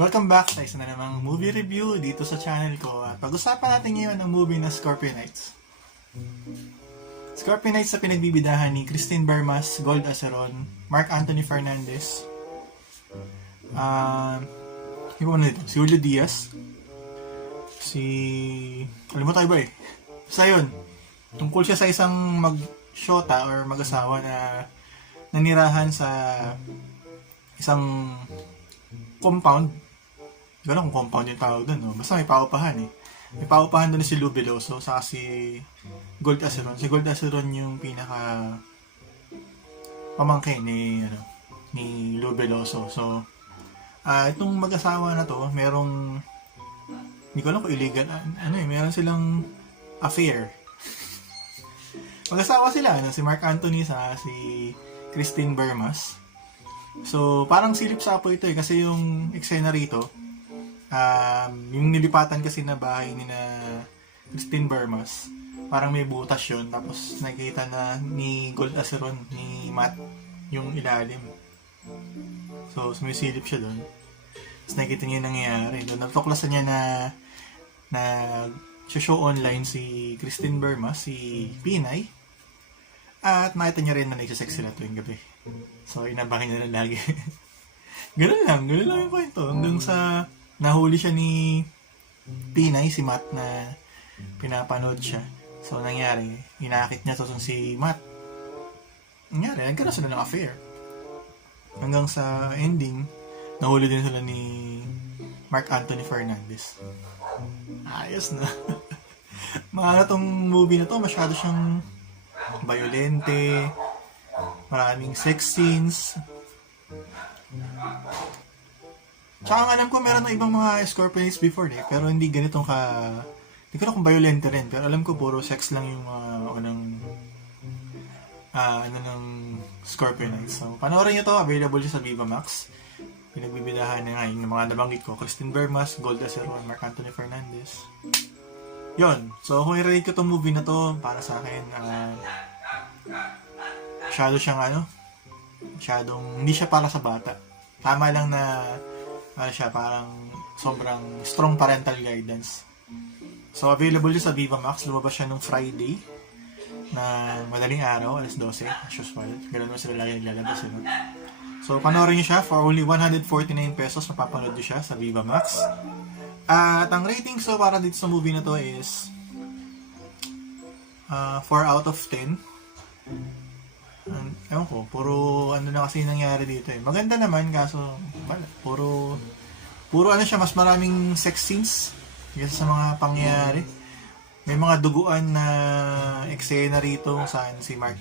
Welcome back sa isa na namang movie review dito sa channel ko. At pag-usapan natin ngayon ang movie na Scorpionites. Scorpionites sa pinagbibidahan ni Christine Bermas, Gold Aceron, Mark Anthony Fernandez, yung ano dito, si Julio Diaz, alam mo tayo ba eh? Basta yun, tungkol siya sa isang mag-shota or mag-asawa na nanirahan sa isang compound. Hindi ko alam kung compound yung tawag doon, no? Basta may paupahan eh. May paupahan doon si Lou Veloso saka si Gold Aceron. Si Gold Aceron yung pinaka pamangkin ni Lou Veloso. So, itong mag-asawa na to, merong hindi ko alam kung illegal, meron silang affair. Mag-asawa sila, si Mark Anthony sa si Christine Bermas. So, parang silip-sapo ito eh, kasi yung eksena rito, yung nilipatan kasi na bahay ni na Christine Bermas, parang may butas yun, tapos nakikita na ni Gold Aceron, ni Matt, yung ilalim. So, sumisilip siya doon. Tapos nakikita niya yung nangyayari. Doon, natuklasan niya na show online si Christine Bermas, si Pinay, at nakita niya rin na nagsisex sila tuwing gabi. So, inabangan niya na lagi. Ganun lang yung kwento. Hanggang sa nahuli siya ni Pinay, si Matt, na pinapanood siya. So, nangyari, inakit niya to si Matt. Nangyari, nagkaroon sila ng affair. Hanggang sa ending, nahuli din sila ni Mark Anthony Fernandez. Ayos na. Mahal tong movie na to, masyado siyang violente, maraming sex scenes. Tsaka alam ko meron ng ibang mga Scorpionites before pero hindi ganitong hindi ko alam kung violente rin, pero alam ko puro sex lang yung ng Scorpionites. So, panoorin nyo to, available siya sa Viva Max. Pinagbibidahan na ngayon ng mga nabanggit ko, Christine Bermas, Gold Aceron, Mark Anthony Fernandez. Yon. So, kung i-rate ko tong movie na to, para sa akin, masyado siyang masyadong hindi siya para sa bata. Tama lang na siya, parang sobrang strong parental guidance. So, available siya sa Viva Max. Lumabas siya nung Friday na madaling araw, alas 12, as usual. Ganun mo sila lagi naglalabas. So, panoorin niyo siya for only 149 pesos. Mapapanood niyo siya sa Viva Max. At ang rating para dito sa movie na to is 4 out of 10. Ewan ko, puro na kasi nangyari dito eh. Maganda naman, kaso wala, puro siya, mas maraming sex scenes kaysa sa mga pangyayari. May mga duguan na eksena rito saan si Mark,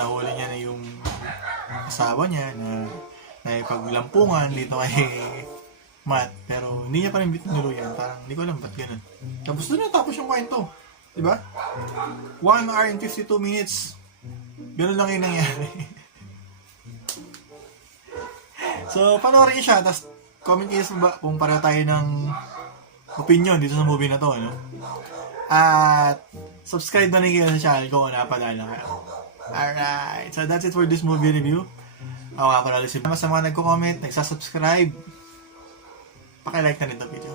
nahuli niya na yung asawa niya na ipaglampungan dito kay Matt, pero hindi niya pa rin tinuluyan. Parang hindi ko alam ba't ganun. Tapos doon natapos yung kwento, diba? 1 hour and 52 minutes. Ganun lang yung nangyari. So, panoorin niyo siya, tapos comment kayo sa kung pareho tayo ng opinion dito sa movie na to, At subscribe na rin kayo sa channel ko kung napalala kayo. Alright, so that's it for this movie review. Ako nga pala sa mga nagko-comment, nagsasubscribe, paki-like na rin itong video.